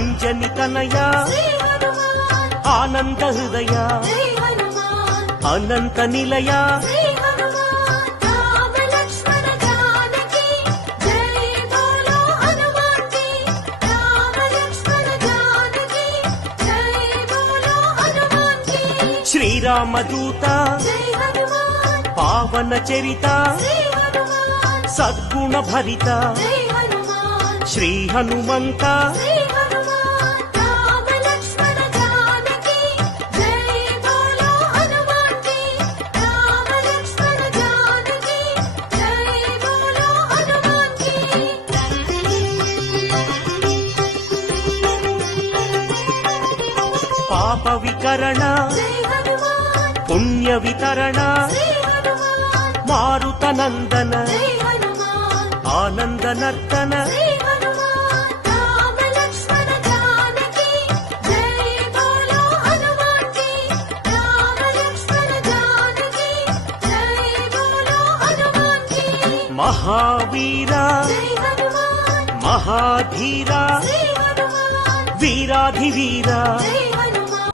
అంజని తనయ ఆనంద హృదయ అనంత నిలయ శ్రీరామదూత పావన చరిత సద్గుణ భరిత శ్రీ హనుమంత పాప వికరణ పుణ్య వితరణ మారుత నందన ఆనంద నర్తన మహావీర మహాధీర వీరాధివీర